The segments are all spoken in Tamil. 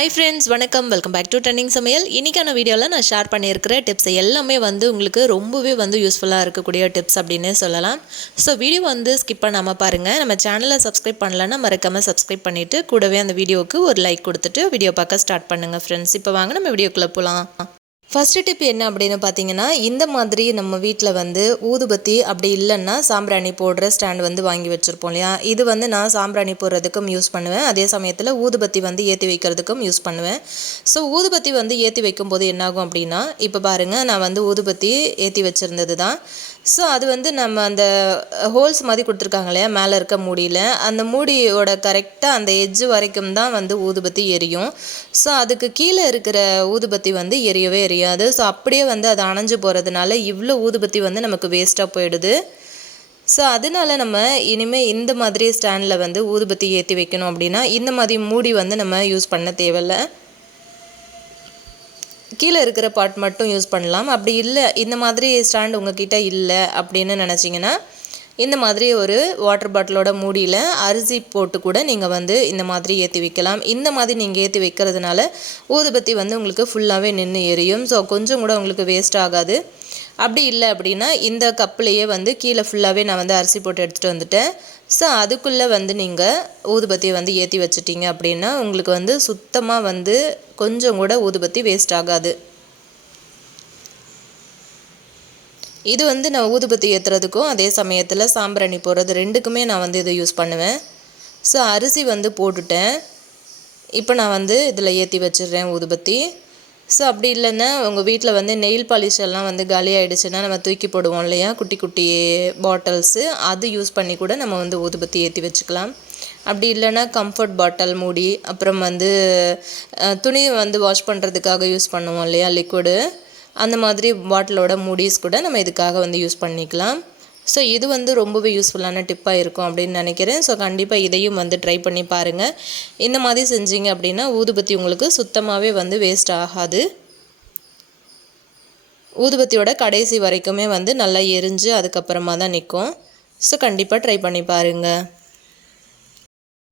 ஹாய் ஃப்ரெண்ட்ஸ், வணக்கம். வெல்கம் பேக் டு ட்ரெண்டிங் சமையல். இன்றைக்கான வீடியோவில் நான் ஷேர் பண்ணியிருக்கிற டிப்ஸ் எல்லாமே உங்களுக்கு ரொம்பவே யூஸ்ஃபுல்லாக இருக்கக்கூடிய டிப்ஸ் அப்படின்னே சொல்லலாம். ஸோ வீடியோ ஸ்கிப் பண்ணாமல் பாருங்கள். நம்ம சேனலை சப்ஸ்கிரைப் பண்ணலன்னா மறக்காமல் சப்ஸ்கிரைப் பண்ணிவிட்டு கூடவே அந்த வீடியோவுக்கு ஒரு லைக் கொடுத்துட்டு வீடியோ பார்க்க ஸ்டார்ட் பண்ணுங்கள் ஃப்ரெண்ட்ஸ். இப்போ வாங்க நம்ம வீடியோக்குள்ளே போகலாம். ஃபஸ்ட்டு டிப் என்ன அப்படின்னு பார்த்தீங்கன்னா, இந்த மாதிரி நம்ம வீட்டில் ஊதுபத்தி அப்படி இல்லைன்னா சாம்பிராணி போடுற ஸ்டாண்ட் வாங்கி வச்சுருப்போம் இல்லையா. இது நான் சாம்பிராணி போடுறதுக்கும் யூஸ் பண்ணுவேன். அதே சமயத்தில் ஊதுபத்தி ஏற்றி வைக்கிறதுக்கும் யூஸ் பண்ணுவேன். ஸோ ஊதுபத்தி ஏற்றி வைக்கும்போது என்னாகும் அப்படின்னா, இப்போ பாருங்கள், நான் ஊதுபத்தி ஏற்றி வச்சுருந்தது தான். ஸோ அது நம்ம அந்த ஹோல்ஸ் மாதிரி கொடுத்துருக்காங்க இல்லையா மேலே இருக்க மூடியில், அந்த மூடியோட கரெக்டாக அந்த எட்ஜு வரைக்கும் தான் ஊதுபத்தி எரியும். ஸோ அதுக்கு கீழே இருக்கிற ஊதுபத்தி எரியவே எரியாது. ஸோ அப்படியே அது அணைஞ்சு போகிறதுனால இவ்வளோ ஊதுபத்தி நமக்கு வேஸ்ட்டாக போயிடுது. ஸோ அதனால நம்ம இனிமேல் இந்த மாதிரி ஸ்டாண்டில் ஊதுபத்தி ஏற்றி வைக்கணும் அப்படின்னா இந்த மாதிரி மூடி நம்ம யூஸ் பண்ண தேவையில்லை. கீழே இருக்கிற பாட் மட்டும் யூஸ் பண்ணலாம். அப்படி இல்லை, இந்த மாதிரி ஸ்டாண்ட் உங்ககிட்ட இல்லை அப்படின்னு நினச்சிங்கன்னா, இந்த மாதிரி ஒரு வாட்டர் பாட்டிலோட மூடியில் அரிசி போட்டு கூட நீங்கள் இந்த மாதிரி ஏற்றி வைக்கலாம். இந்த மாதிரி நீங்கள் ஏற்றி வைக்கிறதுனால ஊதுபத்தி உங்களுக்கு ஃபுல்லாகவே நின்று எரியும். ஸோ கொஞ்சம் கூட உங்களுக்கு வேஸ்ட் ஆகாது. அப்படி இல்லை அப்படின்னா இந்த கப்புலேயே கீழே ஃபுல்லாகவே நான் அரிசி போட்டு எடுத்துகிட்டு வந்துட்டேன். ஸோ அதுக்குள்ளே நீங்கள் ஊதுபத்தியை ஏற்றி வச்சிட்டிங்க அப்படின்னா உங்களுக்கு சுத்தமாக கொஞ்சம் கூட ஊதுபத்தி வேஸ்ட் ஆகாது. இது நான் ஊதுபத்தி ஏற்றுறதுக்கும் அதே சமயத்தில் சாம்பிராணி போடுறது ரெண்டுக்குமே நான் இதை யூஸ் பண்ணுவேன். ஸோ அரிசி போட்டுட்டேன். இப்போ நான் இதில் ஏற்றி வச்சிடுறேன் ஊதுபத்தி. ஸோ அப்படி இல்லைன்னா உங்கள் வீட்டில் நெயில் பாலிஷ் எல்லாம் காலி ஆகிடுச்சுன்னா நம்ம தூக்கி போடுவோம் இல்லையா, குட்டி குட்டி பாட்டில்ஸு, அது யூஸ் பண்ணி கூட நம்ம ஊதுபத்தி ஏற்றி வச்சுக்கலாம். அப்படி இல்லைன்னா கம்ஃபர்ட் பாட்டில் மூடி, அப்புறம் துணி வாஷ் பண்ணுறதுக்காக யூஸ் பண்ணுவோம் இல்லையா லிக்விடு, அந்த மாதிரி பாட்டிலோட மூடிஸ் கூட நம்ம இதுக்காக யூஸ் பண்ணிக்கலாம். ஸோ இது ரொம்பவே யூஸ்ஃபுல்லான டிப்பாக இருக்கும் அப்படின்னு நினைக்கிறேன். ஸோ கண்டிப்பாக இதையும் ட்ரை பண்ணி பாருங்கள். இந்த மாதிரி செஞ்சீங்க அப்படின்னா ஊதுபத்தி உங்களுக்கு சுத்தமாகவே வேஸ்ட் ஆகாது. ஊதுபத்தியோட கடைசி வரைக்குமே நல்லா எரிஞ்சு அதுக்கப்புறமா தான் நிற்கும். ஸோ கண்டிப்பாக ட்ரை பண்ணி பாருங்கள்.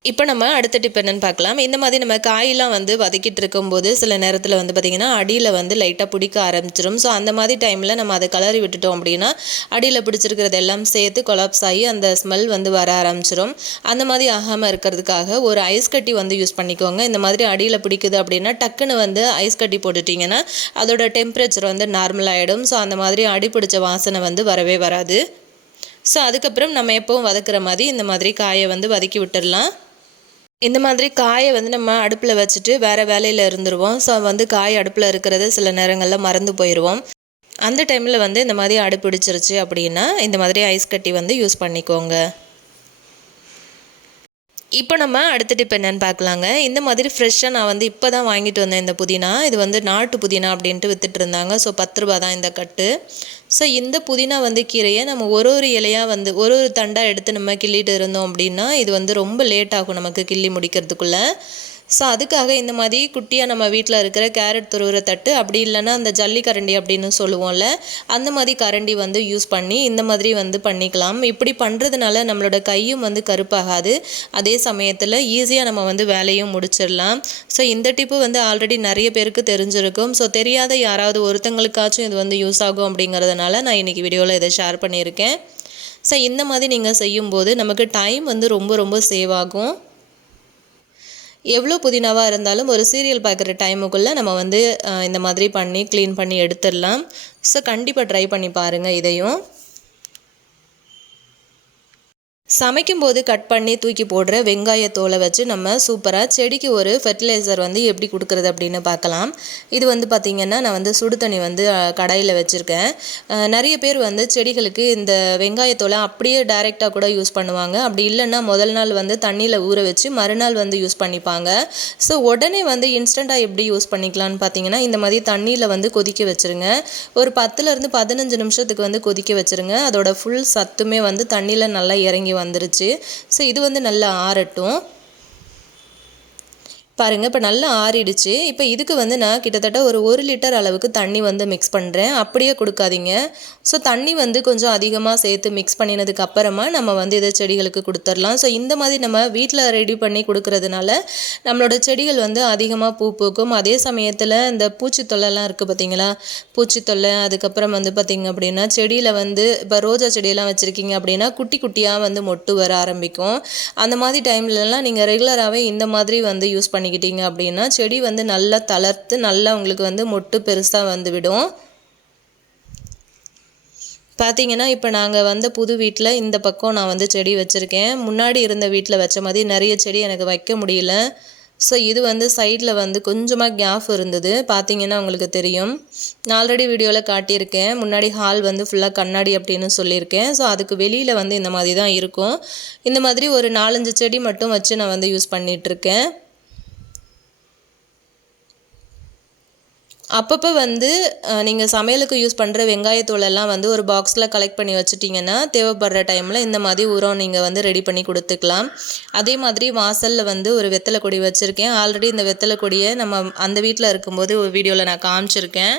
இப்போ நம்ம அடுத்த டிப் என்னென்னு பார்க்கலாம். இந்த மாதிரி நம்ம காயெல்லாம் வதக்கிட்டு இருக்கும்போது சில நேரத்தில் பார்த்திங்கன்னா அடியில் லைட்டாக பிடிக்க ஆரம்பிச்சிடும். ஸோ அந்த மாதிரி டைமில் நம்ம அதை கலரி விட்டுட்டோம் அப்படின்னா அடியில் பிடிச்சிருக்கிறது எல்லாம் சேர்த்து கொலாப்ஸ் ஆகி அந்த ஸ்மெல் வர ஆரம்பிச்சிடும். அந்த மாதிரி ஆகாமல் இருக்கிறதுக்காக ஒரு ஐஸ் கட்டி யூஸ் பண்ணிக்கோங்க. இந்த மாதிரி அடியில் பிடிக்குது அப்படின்னா டக்குன்னு ஐஸ் கட்டி போட்டுட்டிங்கன்னா அதோட டெம்பரேச்சர் நார்மல் ஆகிடும். ஸோ அந்த மாதிரி அடி பிடிச்ச வாசனை வரவே வராது. ஸோ அதுக்கப்புறம் நம்ம எப்போவும் வதக்குற மாதிரி இந்த மாதிரி காயை வதக்கி விட்டுடலாம். இந்த மாதிரி காயை நம்ம அடுப்பில் வச்சுட்டு வேறு வேலையில் இருந்துருவோம். ஸோ காய் அடுப்பில் இருக்கிறது சில நேரங்களில் மறந்து போயிடுவோம். அந்த டைமில் இந்த மாதிரி அடுப்பிடிச்சிருச்சு அப்படின்னா இந்த மாதிரி ஐஸ் கட்டி யூஸ் பண்ணிக்கோங்க. இப்போ நம்ம அடுத்த டிப் என்னென்னு பார்க்கலாங்க. இந்த மாதிரி ஃப்ரெஷ்ஷாக நான் இப்போ தான் வாங்கிட்டு வந்தேன் இந்த புதினா. இது நாட்டு புதினா அப்படின்ட்டு விற்றுட்டு இருந்தாங்க. ஸோ 10 ரூபா தான் இந்த கட்டு. ஸோ இந்த புதினா கீரையை நம்ம ஒரு இலையாக ஒரு தண்டாக எடுத்து நம்ம கிள்ளிட்டு இருந்தோம் அப்படின்னா இது ரொம்ப லேட் ஆகும் நமக்கு கிள்ளி முடிக்கிறதுக்குள்ளே. ஸோ அதுக்காக இந்த மாதிரி குட்டியாக நம்ம வீட்டில் இருக்கிற கேரட் துருவுற தட்டு, அப்படி இல்லைன்னா அந்த ஜல்லி கரண்டி அப்படின்னு சொல்லுவோம்ல, அந்த மாதிரி கரண்டி யூஸ் பண்ணி இந்த மாதிரி பண்ணிக்கலாம். இப்படி பண்ணுறதுனால நம்மளோட கையும் கருப்பாகாது. அதே சமயத்தில் ஈஸியாக நம்ம வேலையும் முடிச்சிடலாம். ஸோ இந்த டிப்பு ஆல்ரெடி நிறைய பேருக்கு தெரிஞ்சிருக்கும். ஸோ தெரியாத யாராவது ஒருத்தங்களுக்காச்சும் இது யூஸ் ஆகும் அப்படிங்கிறதுனால நான் இன்றைக்கி வீடியோவில் இதை ஷேர் பண்ணியிருக்கேன். ஸோ இந்த மாதிரி நீங்கள் செய்யும்போது நமக்கு டைம் ரொம்ப ரொம்ப சேவ் ஆகும். எவ்வளோ புதினாவாக இருந்தாலும் ஒரு சீரியல் பார்க்குற டைமுக்குள்ளே நம்ம இந்த மாதிரி பண்ணி க்ளீன் பண்ணி எடுத்துடலாம். ஸோ கண்டிப்பாக ட்ரை பண்ணி பாருங்கள் இதையும். சமைக்கும்போது கட் பண்ணி தூக்கி போடுற வெங்காயத்தோலை வச்சு நம்ம சூப்பராக செடிக்கு ஒரு ஃபெர்டிலைசர் எப்படி கொடுக்குறது அப்படின்னு பார்க்கலாம். இது பார்த்திங்கன்னா நான் சுடு தண்ணி கடாயில் வச்சுருக்கேன். நிறைய பேர் செடிகளுக்கு இந்த வெங்காயத்தோலை அப்படியே டைரெக்டாக கூட யூஸ் பண்ணுவாங்க. அப்படி இல்லைன்னா முதல் நாள் தண்ணியில் ஊற வச்சு மறுநாள் யூஸ் பண்ணிப்பாங்க. ஸோ உடனே இன்ஸ்டண்ட்டாக எப்படி யூஸ் பண்ணிக்கலான்னு பார்த்தீங்கன்னா, இந்த மாதிரி தண்ணியில் கொதிக்க வச்சுருங்க. ஒரு 10லேருந்து 15 நிமிஷத்துக்கு கொதிக்க வச்சுருங்க. அதோட ஃபுல் சத்துமே தண்ணியில் நல்லா இறங்கி வந்துருச்சு. ஸோ இது நல்லா ஆறட்டும். பாருங்கள் இப்போ நல்லா ஆறிடுச்சு. இப்போ இதுக்கு வந்து நான் கிட்டத்தட்ட ஒரு 1 லிட்டர் அளவுக்கு தண்ணி வந்து மிக்ஸ் பண்ணுறேன். அப்படியே கொடுக்காதீங்க. ஸோ தண்ணி வந்து கொஞ்சம் அதிகமாக சேர்த்து மிக்ஸ் பண்ணினதுக்கு அப்புறமா நம்ம வந்து இதை செடிகளுக்கு கொடுத்துடலாம். ஸோ இந்த மாதிரி நம்ம வீட்டில் ரெடி பண்ணி கொடுக்கறதுனால நம்மளோட செடிகள் வந்து அதிகமாக பூ பூக்கும். அதே சமயத்தில் இந்த பூச்சி தொல்லைலாம் இருக்குது பார்த்தீங்களா, பூச்சி தொல்லை, அதுக்கப்புறம் வந்து பார்த்திங்க அப்படின்னா செடியில் வந்து இப்போ ரோஜா செடியெல்லாம் வச்சுருக்கீங்க அப்படின்னா குட்டி குட்டியாக வந்து மொட்டு வர ஆரம்பிக்கும். அந்த மாதிரி டைம்லலாம் நீங்கள் ரெகுலராகவே இந்த மாதிரி வந்து யூஸ் பண்ணிக்கிட்டீங்க அப்படின்னா செடி வந்து நல்லா தளர்த்து நல்லா உங்களுக்கு வந்து மொட்டு பெருசாக வந்து விடும். பார்த்தீங்கன்னா இப்போ நாங்கள் வந்த புது வீட்டில் இந்த பக்கம் நான் வந்து செடி வச்சுருக்கேன். முன்னாடி இருந்த வீட்டில் வச்ச மாதிரி நிறைய செடி எனக்கு வைக்க முடியல. ஸோ இது வந்து சைடில் வந்து கொஞ்சமாக கேப் இருந்தது. பார்த்தீங்கன்னா உங்களுக்கு தெரியும். நான் ஆல்ரெடி வீடியோவில் காட்டியிருக்கேன். முன்னாடி ஹால் வந்து ஃபுல்லாக கண்ணாடி அப்படின்னு சொல்லியிருக்கேன். ஸோ அதுக்கு வெளியில் வந்து இந்த மாதிரி தான் இருக்கும். இந்த மாதிரி ஒரு 4-5 செடி மட்டும் வச்சு நான் வந்து யூஸ் பண்ணிகிட்ருக்கேன். அப்பப்போ வந்து நீங்கள் சமையலுக்கு யூஸ் பண்ணுற வெங்காயத்தூளெல்லாம் வந்து ஒரு பாக்ஸில் கலெக்ட் பண்ணி வச்சுட்டிங்கன்னா தேவைப்படுற டைமில் இந்த மாதிரி உரம் நீங்கள் வந்து ரெடி பண்ணி கொடுத்துக்கலாம். அதே மாதிரி வாசலில் வந்து ஒரு வெத்தலை கொடி வச்சுருக்கேன். ஆல்ரெடி இந்த வெத்தலை கொடியை நம்ம அந்த வீட்டில் இருக்கும்போது ஒரு வீடியோவில் நான் காமிச்சிருக்கேன்.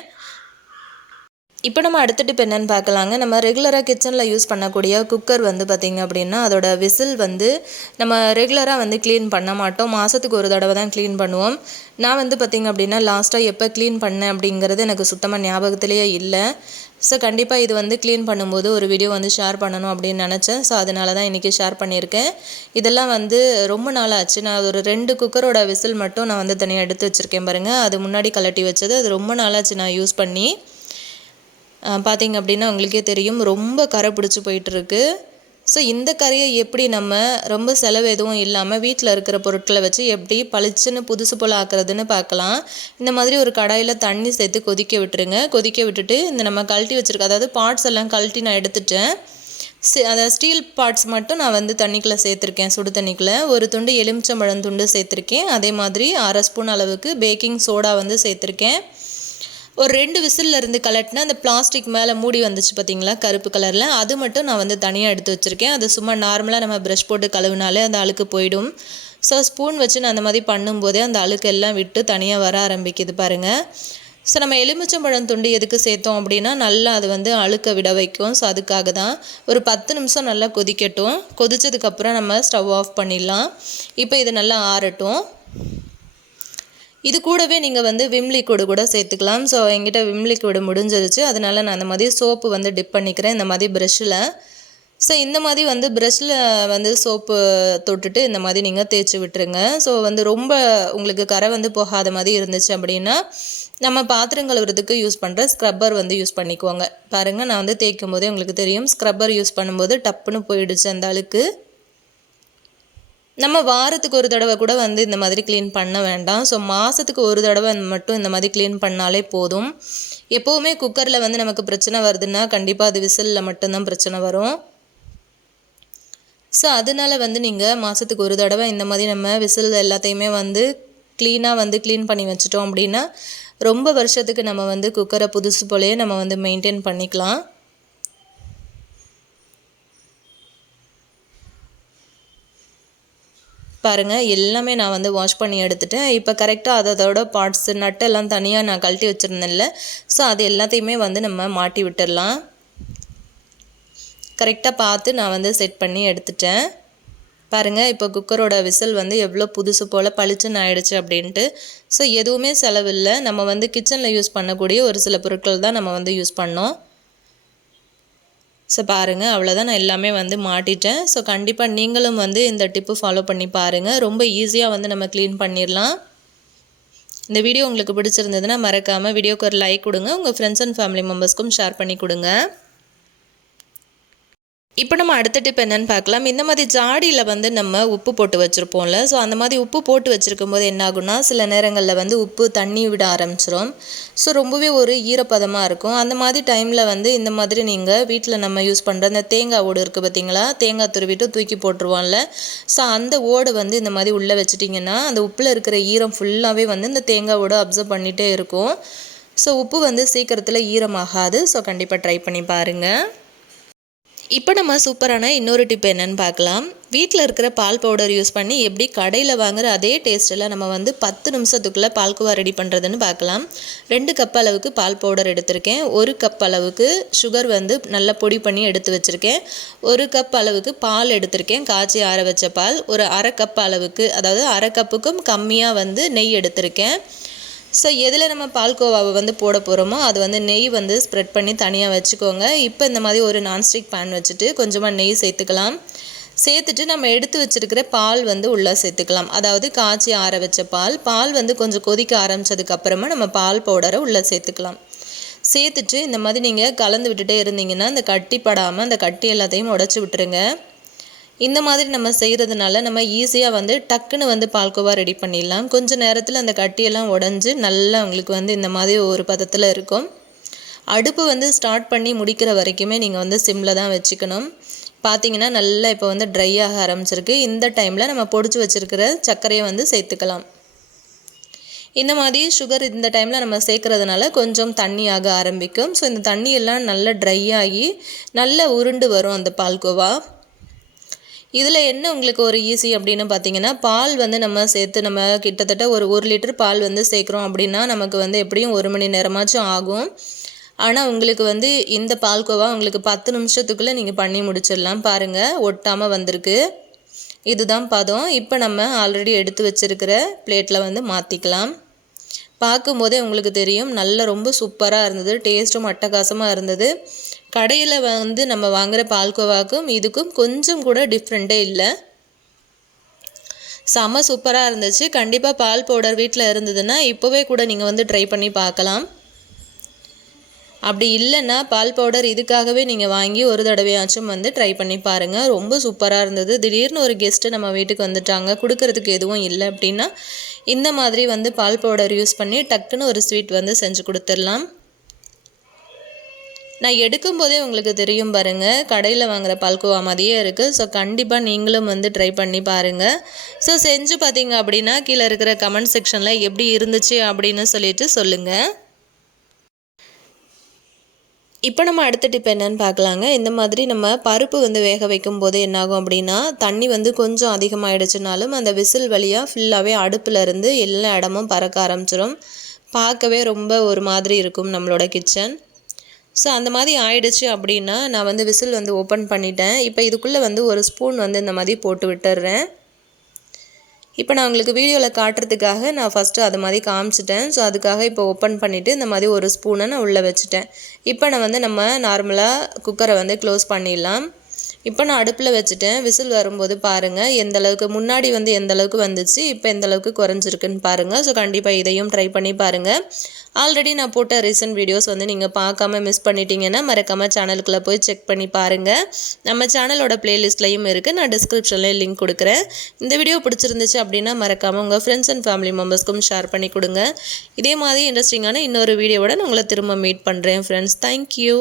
இப்போ நம்ம அடுத்த டிப் என்னென்னு பார்க்கலாங்க. நம்ம ரெகுலராக கிச்சனில் யூஸ் பண்ணக்கூடிய குக்கர் வந்து பார்த்திங்க அப்படின்னா அதோட விசில் வந்து நம்ம ரெகுலராக வந்து க்ளீன் பண்ண மாட்டோம். மாதத்துக்கு ஒரு தடவை தான் க்ளீன் பண்ணுவோம். நான் வந்து பார்த்திங்க அப்படின்னா லாஸ்ட்டாக எப்போ க்ளீன் பண்ணேன் அப்படிங்கிறது எனக்கு சுத்தமாக ஞாபகத்திலேயே இல்லை. ஸோ கண்டிப்பாக இது வந்து க்ளீன் பண்ணும்போது ஒரு வீடியோ வந்து ஷேர் பண்ணணும் அப்படின்னு நினச்சேன். ஸோ அதனால தான் இன்றைக்கி ஷேர் பண்ணியிருக்கேன். இதெல்லாம் வந்து ரொம்ப நாள் ஆச்சு. நான் ஒரு 2 குக்கரோட விசில் மட்டும் நான் வந்து தனியாக எடுத்து வச்சுருக்கேன் பாருங்கள். அது முன்னாடி கலட்டி வச்சது. அது ரொம்ப நாளாச்சு நான் யூஸ் பண்ணி. பார்த்திங்க அப்படின்னா உங்களுக்கே தெரியும் ரொம்ப கரை பிடிச்சி போயிட்டுருக்கு. ஸோ இந்த கரையை எப்படி நம்ம ரொம்ப செலவு எதுவும் இல்லாமல் வீட்டில் இருக்கிற பொருட்களை வச்சு எப்படி பளிச்சுன்னு புதுசு போல் ஆக்குறதுன்னு பார்க்கலாம். இந்த மாதிரி ஒரு கடாயில் தண்ணி சேர்த்து கொதிக்க விட்டுருங்க. கொதிக்க விட்டுட்டு இந்த நம்ம கழட்டி வச்சுருக்க அதாவது பார்ட்ஸ் எல்லாம் கழட்டி நான் எடுத்துட்டேன். அதாவது ஸ்டீல் பார்ட்ஸ் மட்டும் நான் வந்து தண்ணிக்குள்ளே சேர்த்துருக்கேன். சுடு தண்ணிக்குள்ளே ஒரு துண்டு எலுமிச்சம்பழம் துண்டு சேர்த்துருக்கேன். அதே மாதிரி 1/2 ஸ்பூன் அளவுக்கு பேக்கிங் சோடா வந்து சேர்த்துருக்கேன். ஒரு 2 விசிலில் இருந்து கலட்டினா அந்த பிளாஸ்டிக் மேலே மூடி வந்துச்சு பார்த்தீங்களா கருப்பு கலரில், அது மட்டும் நான் வந்து தனியாக எடுத்து வச்சுருக்கேன். அது சும்மா நார்மலாக நம்ம ப்ரஷ் போட்டு கழுவினாலே அந்த அழுக்கு போயிடும். ஸோ ஸ்பூன் வச்சு நான் அந்த மாதிரி பண்ணும்போதே அந்த அழுக்கு எல்லாம் விட்டு தனியாக வர ஆரம்பிக்குது பாருங்கள். ஸோ நம்ம எலுமிச்சம்பழம் துண்டு எதுக்கு சேர்த்தோம் அப்படின்னா நல்லா அது வந்து அழுக்க விட வைக்கும். ஸோ அதுக்காக தான். ஒரு 10 நிமிஷம் நல்லா கொதிக்கட்டும். கொதித்ததுக்கப்புறம் நம்ம ஸ்டவ் ஆஃப் பண்ணிடலாம். இப்போ இது நல்லா ஆறட்டும். இது கூடவே நீங்கள் வந்து விம் லிக்விடு கூட சேர்த்துக்கலாம். ஸோ என்கிட்ட விம் லிக்விடு முடிஞ்சிருச்சு. அதனால் நான் அந்த மாதிரி சோப்பு வந்து டிப் பண்ணிக்கிறேன் இந்த மாதிரி ப்ரஷ்ஷில். ஸோ இந்த மாதிரி வந்து ப்ரஷ்ஷில் வந்து சோப்பு தொட்டுட்டு இந்த மாதிரி நீங்கள் தேய்ச்சி விட்டுருங்க. ஸோ வந்து ரொம்ப உங்களுக்கு கரை வந்து போகாத மாதிரி இருந்துச்சு அப்படின்னா நம்ம பாத்திரம் கழுவுறதுக்கு யூஸ் பண்ணுற ஸ்க்ரப்பர் வந்து யூஸ் பண்ணிக்குவோங்க. பாருங்கள் நான் வந்து தேய்க்கும் போதே உங்களுக்கு தெரியும் ஸ்க்ரப்பர் யூஸ் பண்ணும்போது டப்புன்னு போயிடுச்சு அந்த அழுக்கு. நம்ம வாரத்துக்கு ஒரு தடவை கூட வந்து இந்த மாதிரி க்ளீன் பண்ண வேண்டாம். ஸோ மாதத்துக்கு ஒரு தடவை மட்டும் இந்த மாதிரி க்ளீன் பண்ணாலே போதும். எப்போவுமே குக்கரில் வந்து நமக்கு பிரச்சனை வருதுன்னா கண்டிப்பாக அது விசிலில் மட்டும்தான் பிரச்சனை வரும். ஸோ அதனால் வந்து நீங்கள் மாதத்துக்கு ஒரு தடவை இந்த மாதிரி நம்ம விசில் எல்லாத்தையுமே வந்து க்ளீன் பண்ணி வச்சிட்டோம் அப்படின்னா ரொம்ப வருஷத்துக்கு நம்ம வந்து குக்கரை புதுசு போலேயே நம்ம வந்து மெயின்டைன் பண்ணிக்கலாம். பாருங்கள் எல்லாமே நான் வந்து வாஷ் பண்ணி எடுத்துட்டேன். இப்போ கரெக்டாக அதோட பார்ட்ஸு நட்டு எல்லாம் தனியாக நான் கழட்டி வச்சுருந்தேன்ல, ஸோ அது எல்லாத்தையுமே வந்து நம்ம மாட்டி விட்டுடலாம். கரெக்டாக பார்த்து நான் வந்து செட் பண்ணி எடுத்துட்டேன். பாருங்கள் இப்போ குக்கரோட விசில் வந்து எவ்வளோ புதுசு போல் பளிச்சுன்னு ஆயிடுச்சு அப்படின்ட்டு. ஸோ எதுவுமே செலவில்லை. நம்ம வந்து கிச்சனில் யூஸ் பண்ணக்கூடிய ஒரு சில பொருட்கள் தான் நம்ம வந்து யூஸ் பண்ணோம். ஸோ பாருங்கள் அவ்வளோதான், நான் எல்லாமே வந்து மாட்டிட்டேன். ஸோ கண்டிப்பாக நீங்களும் வந்து இந்த டிப்பு ஃபாலோ பண்ணி பாருங்கள். ரொம்ப ஈஸியாக வந்து நம்ம க்ளீன் பண்ணிடலாம். இந்த வீடியோ உங்களுக்கு பிடிச்சிருந்ததுன்னா மறக்காமல் வீடியோக்கு ஒரு லைக் கொடுங்க. உங்கள் ஃப்ரெண்ட்ஸ் அண்ட் ஃபேமிலி மெம்பர்ஸ்க்கும் ஷேர் பண்ணி கொடுங்க. இப்போ நம்ம அடுத்த டிப் என்னென்னு பார்க்கலாம். இந்த மாதிரி ஜாடியில் வந்து நம்ம உப்பு போட்டு வச்சுருப்போம்ல, ஸோ அந்த மாதிரி உப்பு போட்டு வச்சுருக்கும் போது என்ன ஆகுனா சில நேரங்களில் வந்து உப்பு தண்ணி விட ஆரம்பிச்சிடும். ஸோ ரொம்பவே ஒரு ஈரப்பதமாக இருக்கும். அந்த மாதிரி டைமில் வந்து இந்த மாதிரி நீங்கள் வீட்டில் நம்ம யூஸ் பண்ணுற அந்த தேங்காய் ஓடு இருக்குது பார்த்தீங்களா, தேங்காய் துருவிட்டு தூக்கி போட்டுருவோம்ல, ஸோ அந்த ஓடு வந்து இந்த மாதிரி உள்ளே வச்சிட்டிங்கன்னா அந்த உப்பில் இருக்கிற ஈரம் ஃபுல்லாகவே வந்து இந்த தேங்காய் ஓடு அப்சர்வ் பண்ணிகிட்டே இருக்கும். ஸோ உப்பு வந்து சீக்கிரத்தில் ஈரமாகாது. ஸோ கண்டிப்பாக ட்ரை பண்ணி பாருங்கள். இப்போ நம்ம சூப்பரான இன்னொரு டிப் என்னன்னு பார்க்கலாம். வீட்டில் இருக்கிற பால் பவுடர் யூஸ் பண்ணி எப்படி கடையில் வாங்குகிற அதே டேஸ்ட்டில் நம்ம வந்து 10 நிமிஷத்துக்குள்ளே பால்கோவா ரெடி பண்ணுறதுன்னு பார்க்கலாம். 2 கப் அளவுக்கு பால் பவுடர் எடுத்திருக்கேன். 1 கப் அளவுக்கு சுகர் வந்து நல்லா பொடி பண்ணி எடுத்து வச்சுருக்கேன். 1 கப் அளவுக்கு பால் எடுத்திருக்கேன், காய்ச்சி ஆற வச்ச பால். ஒரு அரை கப் அளவுக்கு, அதாவது அரை கப்புக்கும் கம்மியாக வந்து நெய் எடுத்திருக்கேன். ஸோ எதில் நம்ம பால்கோவாவை வந்து போட போகிறோமோ அது வந்து நெய் வந்து ஸ்ப்ரெட் பண்ணி தனியாக வச்சுக்கோங்க. இப்போ இந்த மாதிரி ஒரு நான்ஸ்டிக் பேன் வச்சுட்டு கொஞ்சமாக நெய் சேர்த்துக்கலாம். சேர்த்துட்டு நம்ம எடுத்து வச்சுருக்கிற பால் வந்து உள்ளே சேர்த்துக்கலாம். அதாவது காய்ச்சி ஆற வச்ச பால் வந்து கொஞ்சம் கொதிக்க ஆரம்பித்ததுக்கப்புறமா நம்ம பால் பவுடரை உள்ளே சேர்த்துக்கலாம். சேர்த்துட்டு இந்த மாதிரி நீங்கள் கலந்து விட்டுட்டே இருந்தீங்கன்னா அந்த கட்டி படாமல் அந்த கட்டி எல்லாத்தையும் உடச்சி விட்டுருங்க. இந்த மாதிரி நம்ம செய்கிறதுனால நம்ம ஈஸியாக வந்து டக்குன்னு வந்து பால்கோவா ரெடி பண்ணிடலாம். கொஞ்சம் நேரத்தில் அந்த கட்டியெல்லாம் உடஞ்சி நல்லா உங்களுக்கு வந்து இந்த மாதிரி ஒரு பதத்தில் இருக்கும். அடுப்பு வந்து ஸ்டார்ட் பண்ணி முடிக்கிற வரைக்குமே நீங்கள் வந்து சிம்மில் தான் வச்சுக்கணும். பார்த்தீங்கன்னா நல்லா இப்போ வந்து ட்ரை ஆக ஆரம்பிச்சிருக்கு. இந்த டைமில் நம்ம பொடிச்சு வச்சுருக்கிற சர்க்கரையை வந்து சேர்த்துக்கலாம். இந்த மாதிரி சுகர் இந்த டைமில் நம்ம சேர்க்குறதுனால கொஞ்சம் தண்ணி ஆக ஆரம்பிக்கும். ஸோ இந்த தண்ணியெல்லாம் நல்லா ட்ரை ஆகி நல்லா உருண்டு வரும் அந்த பால்கோவா. இதில் என்ன உங்களுக்கு ஒரு ஈஸி அப்படின்னு பார்த்தீங்கன்னா, பால் வந்து நம்ம சேர்த்து நம்ம கிட்டத்தட்ட ஒரு 1 லிட்டர் பால் வந்து சேர்க்குறோம் அப்படின்னா நமக்கு வந்து எப்படியும் 1 மணி நேரமாச்சும் ஆகும். ஆனால் உங்களுக்கு வந்து இந்த பால்கோவா உங்களுக்கு 10 நிமிஷத்துக்குள்ளே நீங்கள் பண்ணி முடிச்சிடலாம். பாருங்கள், ஒட்டாமல் வந்திருக்கு. இதுதான் பதம். இப்போ நம்ம ஆல்ரெடி எடுத்து வச்சுருக்கிற பிளேட்டில் வந்து மாற்றிக்கலாம். பார்க்கும்போதே உங்களுக்கு தெரியும், நல்லா ரொம்ப சூப்பராக இருந்தது. டேஸ்ட்டும் அட்டகாசமாக இருந்தது. கடையில் வந்து நம்ம வாங்குகிற பால்கோவாக்கும் இதுக்கும் கொஞ்சம் கூட டிஃப்ரெண்ட்டே இல்லை. செம சூப்பராக இருந்துச்சு. கண்டிப்பாக பால் பவுடர் வீட்டில் இருந்ததுன்னா இப்போவே கூட நீங்கள் வந்து ட்ரை பண்ணி பார்க்கலாம். அப்படி இல்லைன்னா பால் பவுடர் இதுக்காகவே நீங்கள் வாங்கி ஒரு தடவையாச்சும் வந்து ட்ரை பண்ணி பாருங்கள். ரொம்ப சூப்பராக இருந்தது. திடீர்னு ஒரு கெஸ்ட்டு நம்ம வீட்டுக்கு வந்துட்டாங்க, கொடுக்கறதுக்கு எதுவும் இல்லை அப்படின்னா இந்த மாதிரி வந்து பால் பவுடர் யூஸ் பண்ணி டக்குன்னு ஒரு ஸ்வீட் வந்து செஞ்சு கொடுத்துடலாம். நான் எடுக்கும்போதே உங்களுக்கு தெரியும் பாருங்கள், கடையில் வாங்குகிற பால்கோவா மாதிரியே இருக்குது. ஸோ கண்டிப்பாக நீங்களும் வந்து ட்ரை பண்ணி பாருங்கள். ஸோ செஞ்சு பார்த்தீங்க அப்படின்னா கீழே இருக்கிற கமெண்ட் செக்ஷனில் எப்படி இருந்துச்சு அப்படின்னு சொல்லிட்டு சொல்லுங்கள். இப்போ நம்ம அடுத்த டிப் என்னன்னு பார்க்கலாங்க. இந்த மாதிரி நம்ம பருப்பு வந்து வேக வைக்கும் போது என்னாகும் அப்படின்னா, தண்ணி வந்து கொஞ்சம் அதிகமாகிடுச்சுனாலும் அந்த விசில் வழியாக ஃபுல்லாகவே அடுப்பில் இருந்து எல்லா இடமும் பறக்க ஆரம்பிச்சிடும். பார்க்கவே ரொம்ப ஒரு மாதிரி இருக்கும் நம்மளோட கிச்சன். ஸோ அந்த மாதிரி ஆயிடுச்சு அப்படின்னா நான் வந்து விசில் வந்து ஓப்பன் பண்ணிட்டேன். இப்போ இதுக்குள்ளே வந்து ஒரு ஸ்பூன் வந்து இந்த மாதிரி போட்டு விட்டுடுறேன். இப்போ நான் உங்களுக்கு வீடியோவில் காட்டுறதுக்காக நான் ஃபஸ்ட்டு அது மாதிரி காமிச்சிட்டேன். ஸோ அதுக்காக இப்போ ஓப்பன் பண்ணிவிட்டு இந்த மாதிரி ஒரு ஸ்பூனை நான் உள்ளே வச்சுட்டேன். இப்போ நான் வந்து நம்ம நார்மலாக குக்கரை வந்து க்ளோஸ் பண்ணிடலாம். இப்போ நான் அடுப்பில் வச்சுட்டேன். விசில் வரும்போது பாருங்கள் எந்தளவுக்கு முன்னாடி வந்து எந்தளவுக்கு வந்துச்சு, இப்போ எந்தளவுக்கு குறைஞ்சிருக்குன்னு பாருங்கள். ஸோ கண்டிப்பாக இதையும் ட்ரை பண்ணி பாருங்கள். ஆல்ரெடி நான் போட்ட ரீசன்ட் வீடியோஸ் வந்து நீங்கள் பார்க்காம மிஸ் பண்ணிட்டீங்கன்னா மறக்காமல் சேனலுக்குள்ளே போய் செக் பண்ணி பாருங்கள். நம்ம சேனலோட பிளேலிஸ்ட்லையும் இருக்குது, நான் டிஸ்கிரிப்ஷன்லேயும் லிங்க் கொடுக்குறேன். இந்த வீடியோ பிடிச்சிருந்துச்சு அப்படின்னா மறக்காமல் உங்கள் ஃப்ரெண்ட்ஸ் அண்ட் ஃபேமிலி மெம்பர்ஸ்க்கும் ஷேர் பண்ணி கொடுங்க. இதே மாதிரி இன்ட்ரெஸ்டிங்கான இன்னொரு வீடியோவோட நான் உங்களை திரும்ப மீட் பண்ணுறேன் ஃப்ரெண்ட்ஸ். தேங்க்யூ.